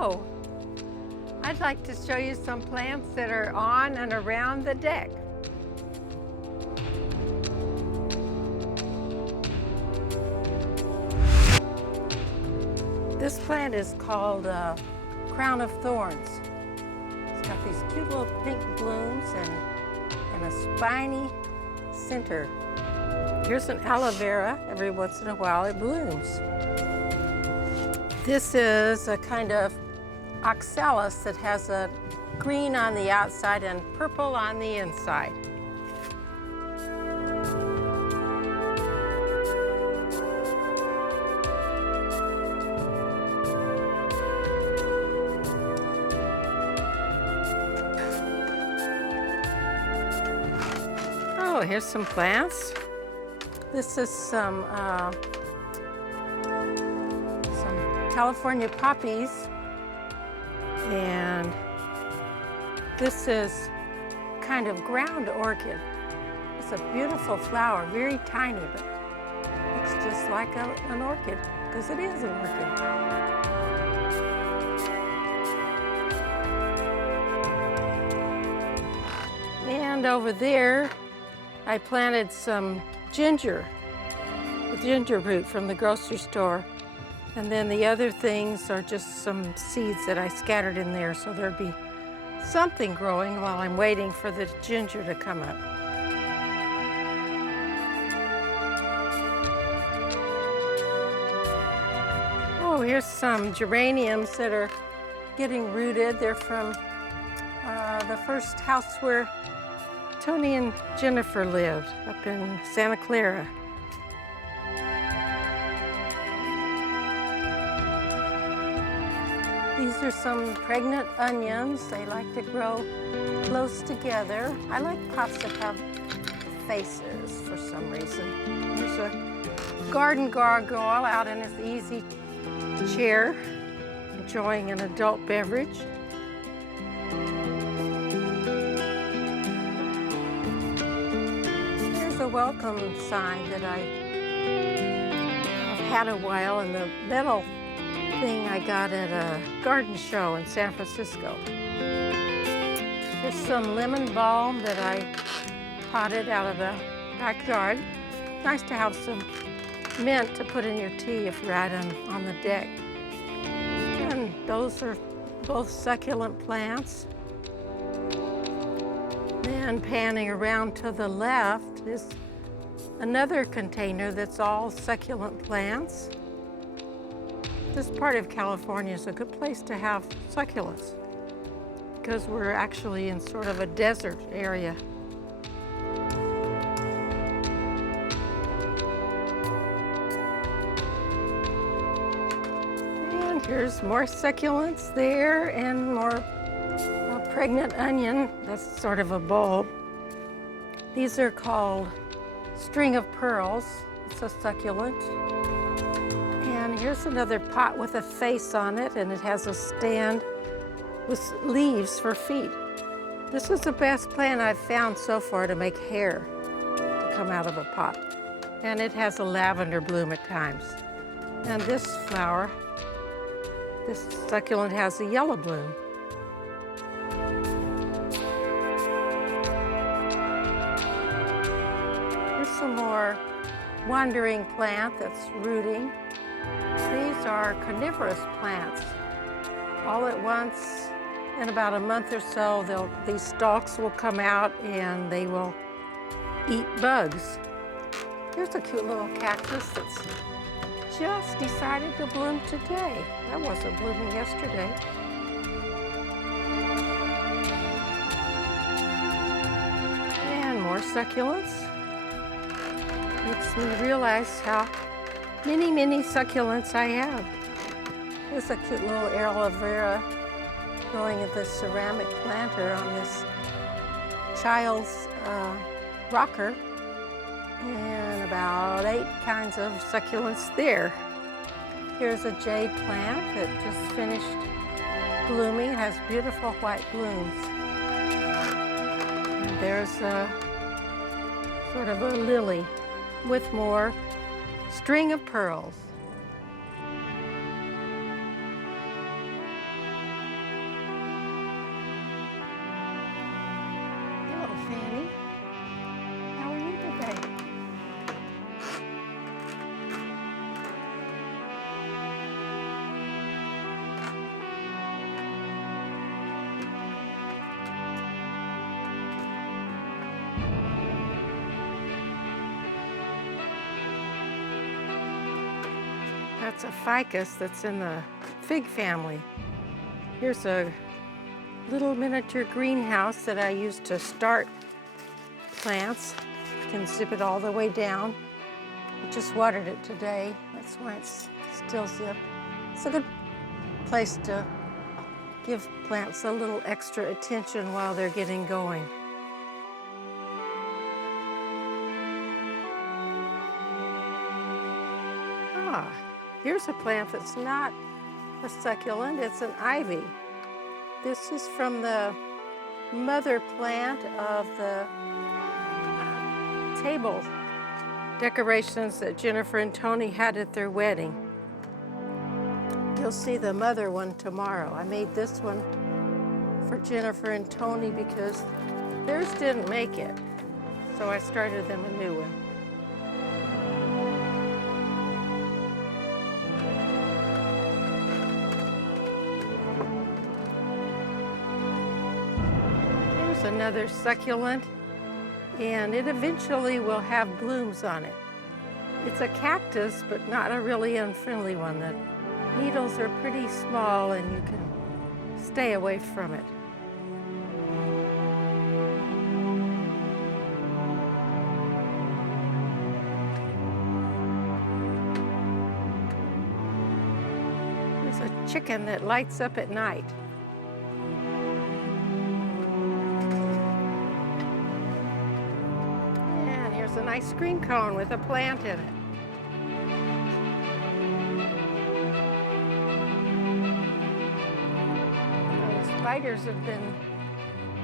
Hello! I'd like to show you some plants that are on and around the deck. This plant is called Crown of Thorns. It's got these cute little pink blooms and a spiny center. Here's an aloe vera. Every once in a while it blooms. This is a kind of oxalis that has a green on the outside and purple on the inside. Oh, here's some plants. This is some California poppies, and this is kind of ground orchid. It's a beautiful flower, very tiny, but looks just like an orchid, because it is an orchid. And over there, I planted some ginger, the ginger root from the grocery store. And then the other things are just some seeds that I scattered in there, so there'll be something growing while I'm waiting for the ginger to come up. Oh, here's some geraniums that are getting rooted. They're from the first house where Tony and Jennifer lived, up in Santa Clara. These are some pregnant onions. They like to grow close together. I like pots that have faces for some reason. There's a garden gargoyle out in his easy chair, enjoying an adult beverage. There's a welcome sign that I've had a while, and the metal thing I got at a garden show in San Francisco. There's some lemon balm that I potted out of the backyard. Nice to have some mint to put in your tea if you're out on the deck. And those are both succulent plants. Then panning around to the left is another container that's all succulent plants. This part of California is a good place to have succulents because we're actually in sort of a desert area. And here's more succulents there and more pregnant onion. That's sort of a bulb. These are called string of pearls. It's a succulent. And here's another pot with a face on it, and it has a stand with leaves for feet. This is the best plant I've found so far to make hair to come out of a pot. And it has a lavender bloom at times. And this flower, this succulent, has a yellow bloom. Here's some more wandering plant that's rooting. These are carnivorous plants. All at once, in about a month or so, these stalks will come out and they will eat bugs. Here's a cute little cactus that's just decided to bloom today. That wasn't blooming yesterday. And more succulents. Makes me realize how many succulents I have. There's a cute little aloe vera growing at the ceramic planter on this child's rocker, and about 8 kinds of succulents there. Here's a jade plant that just finished blooming. It has beautiful white blooms. And there's a sort of a lily with more string of pearls. That's a ficus that's in the fig family. Here's a little miniature greenhouse that I use to start plants. You can zip it all the way down. I just watered it today. That's why it's still zipped. It's a good place to give plants a little extra attention while they're getting going. Ah, here's a plant that's not a succulent, it's an ivy. This is from the mother plant of the table decorations that Jennifer and Tony had at their wedding. You'll see the mother one tomorrow. I made this one for Jennifer and Tony because theirs didn't make it, so I started them a new one. Here's another succulent, and it eventually will have blooms on it. It's a cactus, but not a really unfriendly one. The needles are pretty small and you can stay away from it. There's a chicken that lights up at night. And here's an ice cream cone with a plant in it. Spiders have been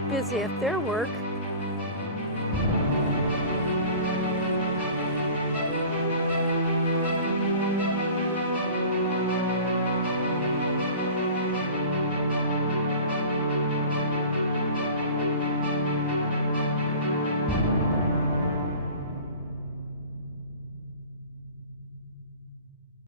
busy at their work.